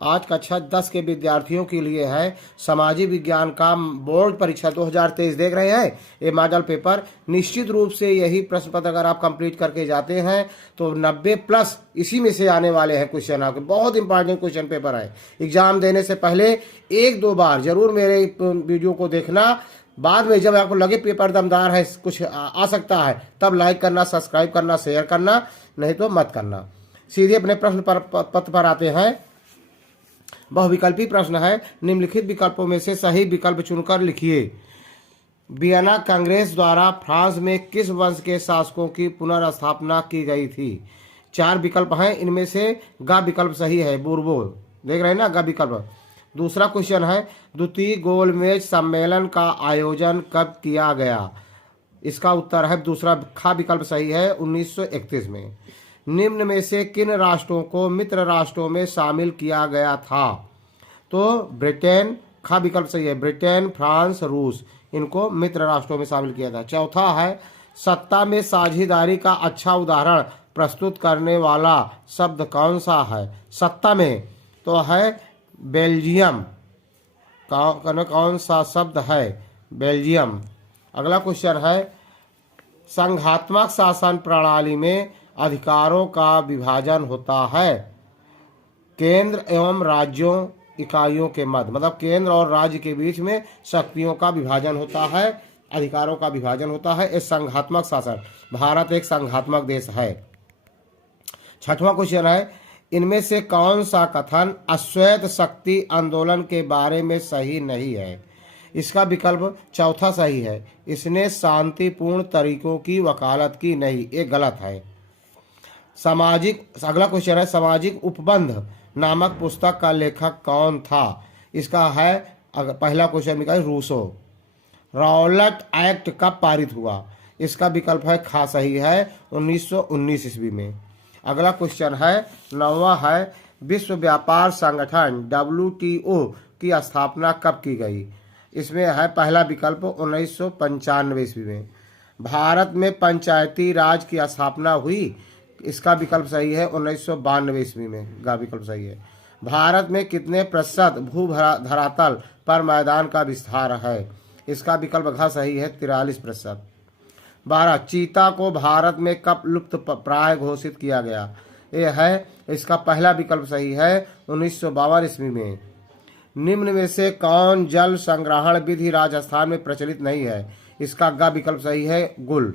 आज कक्षा 10 के विद्यार्थियों के लिए है सामाजिक विज्ञान का बोर्ड परीक्षा 2023। देख रहे हैं ये मॉडल पेपर। निश्चित रूप से यही प्रश्न पत्र अगर आप कंप्लीट करके जाते हैं तो 90 प्लस इसी में से आने वाले हैं क्वेश्चन आपके। बहुत इंपॉर्टेंट क्वेश्चन पेपर है। एग्जाम देने से पहले 1-2 बार जरूर मेरे वीडियो को देखना। बाद में जब आपको लगे पेपर दमदार है, कुछ आ सकता है, तब लाइक करना, सब्सक्राइब करना, शेयर करना, नहीं तो मत करना। सीधे अपने प्रश्न पत्र पर आते हैं। बहुविकल्पी प्रश्न है। निम्नलिखित विकल्पों में से सही विकल्प चुनकर लिखिए। वियना कांग्रेस द्वारा फ्रांस में किस वंश के शासकों की पुनर्स्थापना की गई थी? 4 विकल्प हैं, इनमें से ग विकल्प सही है। बूर्बो, देख रहे हैं ना, ग विकल्प। दूसरा क्वेश्चन है, द्वितीय गोलमेज सम्मेलन का आयोजन कब किया गया? इसका उत्तर है दूसरा ख विकल्प सही है, 1931 में। निम्न में से किन राष्ट्रों को मित्र राष्ट्रों में शामिल किया गया था? तो ब्रिटेन, ख विकल्प सही है, ब्रिटेन, फ्रांस, रूस, इनको मित्र राष्ट्रों में शामिल किया था। चौथा है, सत्ता में साझेदारी का अच्छा उदाहरण प्रस्तुत करने वाला शब्द कौन सा है? सत्ता में तो है बेल्जियम। कौन सा शब्द है? बेल्जियम। अगला क्वेश्चन है, संघात्मक शासन प्रणाली में अधिकारों का विभाजन होता है केंद्र एवं राज्यों इकाइयों के मध्य, मतलब केंद्र और राज्य के बीच में शक्तियों का विभाजन होता है, अधिकारों का विभाजन होता है। इस संघात्मक शासन, भारत एक संघात्मक देश है। छठवां क्वेश्चन है, इनमें से कौन सा कथन अश्वेत शक्ति आंदोलन के बारे में सही नहीं है? इसका विकल्प चौथा सही है, इसने शांतिपूर्ण तरीकों की वकालत की नहीं, ये गलत है। अगला क्वेश्चन है, सामाजिक उपबंध नामक पुस्तक का लेखक कौन था? इसका है पहला क्वेश्चन निकला रूसो। रॉलेट एक्ट कब पारित हुआ? इसका विकल्प है ख सही है, 1919 ईस्वी में। अगला क्वेश्चन है 9वां है, विश्व व्यापार संगठन WTO की स्थापना कब की गई? इसमें है पहला विकल्प 1995 ईस्वी में। भारत में पंचायती राज की स्थापना हुई? इसका विकल्प सही है, 1992 ईस्वी में, गा विकल्प सही है। भारत में कितने प्रतिशत भू धरातल पर मैदान का विस्तार है? इसका विकल्प घ सही है, 43%। 12, चीता को भारत में कब लुप्त प्राय घोषित किया गया? ये है, इसका पहला विकल्प सही है, 1952 ईस्वी में। निम्न में से कौन जल संग्रहण विधि राजस्थान में प्रचलित नहीं है? इसका ग विकल्प सही है, गुल।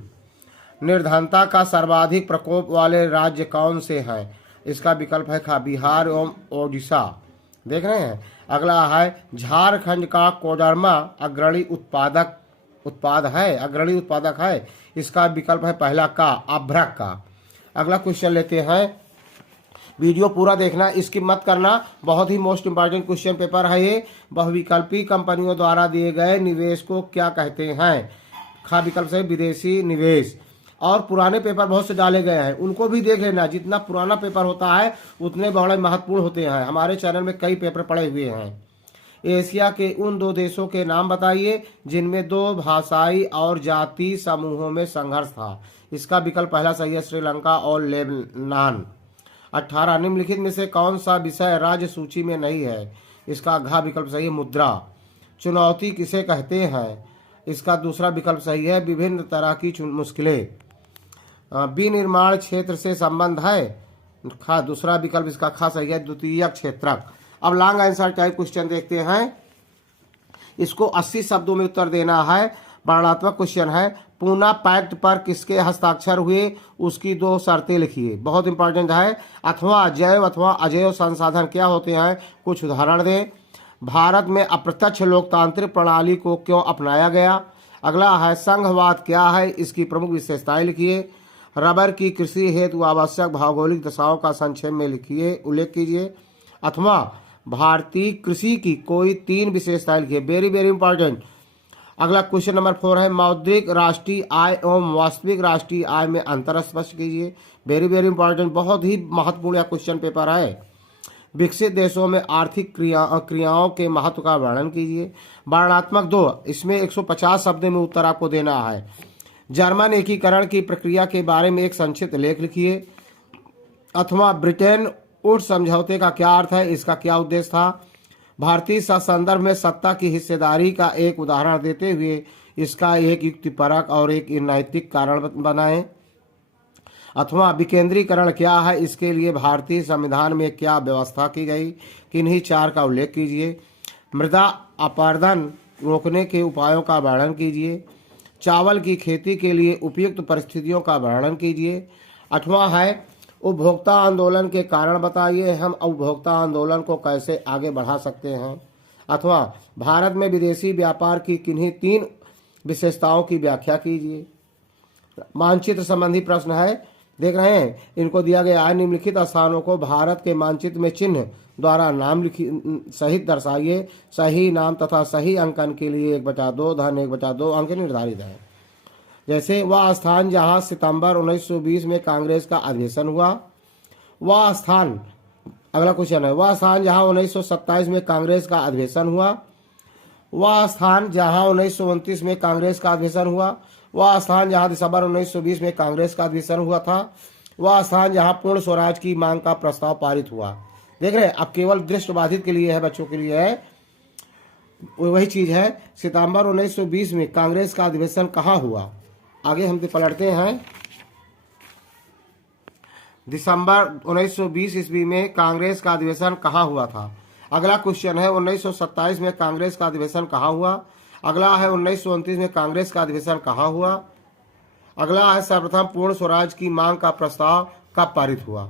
निर्धनता का सर्वाधिक प्रकोप वाले राज्य कौन से हैं? इसका विकल्प है ख, बिहार एवं ओडिशा। देख रहे हैं। अगला है, झारखंड का कोडरमा अग्रणी उत्पादक है। इसका विकल्प है पहला का, अभ्रक का। अगला क्वेश्चन लेते हैं, वीडियो पूरा देखना, स्किप मत करना, बहुत ही मोस्ट इंपॉर्टेंट क्वेश्चन पेपर है ये। बहुविकल्पी कंपनियों द्वारा दिए गए निवेश को क्या कहते हैं? ख विकल्प से विदेशी निवेश। और पुराने पेपर बहुत से डाले गए हैं, उनको भी देख लेना। जितना पुराना पेपर होता है उतने बड़े महत्वपूर्ण होते हैं। हमारे चैनल में कई पेपर पड़े हुए हैं। एशिया के उन 2 देशों के नाम बताइए जिनमें 2 भाषाई और जाति समूहों में संघर्ष था। इसका विकल्प पहला सही है, श्रीलंका और लेबनान। 18, निम्नलिखित में से कौन सा विषय राज्य सूची में नहीं है? इसका घ विकल्प सही है, मुद्रा। चुनौती किसे कहते हैं? इसका दूसरा विकल्प सही है, विभिन्न तरह की मुश्किलें। विनिर्माण क्षेत्र से संबंध है? ख, दूसरा विकल्प इसका ख सही है, द्वितीयक क्षेत्रक। अब लॉन्ग आंसर टाइप क्वेश्चन देखते हैं। इसको 80 शब्दों में उत्तर देना है। वर्णनात्मक क्वेश्चन है, पूना पैक्ट पर किसके हस्ताक्षर हुए? उसकी 2 शर्तें लिखिए, बहुत इंपॉर्टेंट है। अथवा जैव अथवा अजैव संसाधन क्या होते हैं? कुछ उदाहरण दें। भारत में अप्रत्यक्ष लोकतांत्रिक प्रणाली को क्यों अपनाया गया? अगला है, संघवाद क्या है? इसकी प्रमुख विशेषताएं लिखिए। रबर की कृषि हेतु आवश्यक भौगोलिक दशाओं का संक्षेप में लिखिए, उल्लेख कीजिए। अथवा भारतीय कृषि की कोई 3 विशेषताएं लिखिए, वेरी वेरी इंपॉर्टेंट। अगला क्वेश्चन नंबर 4 है, मौद्रिक राष्ट्रीय आय एवं वास्तविक राष्ट्रीय आय में अंतर स्पष्ट कीजिए, वेरी वेरी इंपॉर्टेंट, बहुत ही महत्वपूर्ण क्वेश्चन पेपर है। विकसित देशों में आर्थिक क्रियाओं के महत्व का वर्णन कीजिए। वर्णनात्मक 2, इसमें 150 शब्द में उत्तर आपको देना है। जर्मन एकीकरण की प्रक्रिया के बारे में एक संक्षिप्त लेख लिखिए। अथवा ब्रिटेन ऊट समझौते का क्या अर्थ है, इसका क्या उद्देश्य था। भारतीय संदर्भ में सत्ता की हिस्सेदारी का एक उदाहरण देते हुए इसका एक युक्तिपरक और एक नैतिक कारण बनाएं। अथवा विकेंद्रीकरण क्या है, इसके लिए भारतीय संविधान में क्या व्यवस्था की गई, किन्हीं चार का उल्लेख कीजिए। मृदा अपरदन रोकने के उपायों का वर्णन कीजिए। चावल की खेती के लिए उपयुक्त परिस्थितियों का वर्णन कीजिए। 8वां है उपभोक्ता आंदोलन के कारण बताइए, हम उपभोक्ता आंदोलन को कैसे आगे बढ़ा सकते हैं। अथवा भारत में विदेशी व्यापार की किन्हीं 3 विशेषताओं की व्याख्या कीजिए। मानचित्र संबंधी प्रश्न है, देख रहे हैं, इनको दिया गया है, निम्नलिखित स्थानों को भारत के मानचित्र में चिन्ह द्वारा नाम सहित दर्शाइए। सही नाम तथा सही अंकन के लिए 1/2 धन 1/2 अंक निर्धारित है। जैसे वह स्थान जहां सितंबर 1920 में कांग्रेस का अधिवेशन हुआ, वह स्थान, अगला क्वेश्चन है, वह स्थान जहां 1927 में कांग्रेस का अधिवेशन हुआ, वह स्थान जहां 1929 में कांग्रेस का अधिवेशन हुआ, वह स्थान जहां दिसंबर 1920 में कांग्रेस का अधिवेशन हुआ था, वह स्थान जहां पूर्ण स्वराज की मांग का प्रस्ताव पारित हुआ। देख रहे हैं, अब केवल दृष्टिबाधित के लिए है, बच्चों के लिए है, वही चीज है। सितंबर 1920 में कांग्रेस का अधिवेशन कहाँ हुआ, आगे हम पलटते हैं। दिसंबर 1920 ईस्वी में कांग्रेस का अधिवेशन कहाँ हुआ था। अगला क्वेश्चन है 1927 में कांग्रेस का अधिवेशन कहाँ हुआ। अगला है 1929 में कांग्रेस का अधिवेशन कहाँ हुआ। अगला है सर्वप्रथम पूर्ण स्वराज की मांग का प्रस्ताव कब पारित हुआ।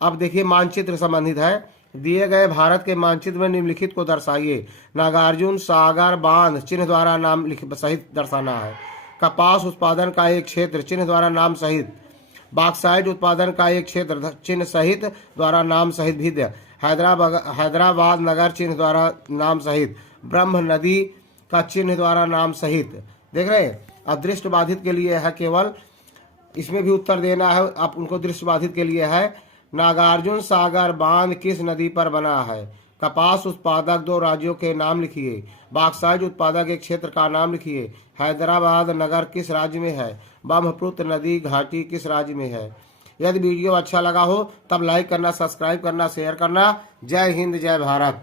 अब देखिए मानचित्र संबंधित है, दिए गए भारत के मानचित्र में निम्नलिखित को दर्शाइए। नागार्जुन सागर बांध चिन्ह द्वारा नाम सहित दर्शाना है। कपास उत्पादन का एक क्षेत्र चिन्ह द्वारा नाम सहित। बॉक्साइट उत्पादन का एक क्षेत्र चिन्ह सहित द्वारा नाम सहित भी दिया। हैदराबाद नगर चिन्ह द्वारा नाम सहित। ब्रह्म नदी का चिन्ह द्वारा नाम सहित। देख रहे हैं, अब दृष्टिबाधित के लिए है, केवल इसमें भी उत्तर देना है। अब उनको दृष्टिबाधित के लिए है, नागार्जुन सागर बांध किस नदी पर बना है। कपास उत्पादक 2 राज्यों के नाम लिखिए। बॉक्साइट उत्पादक एक क्षेत्र का नाम लिखिए। हैदराबाद नगर किस राज्य में है। ब्रह्मपुत्र नदी घाटी किस राज्य में है। यदि वीडियो अच्छा लगा हो तब लाइक करना, सब्सक्राइब करना, शेयर करना। जय हिंद, जय भारत।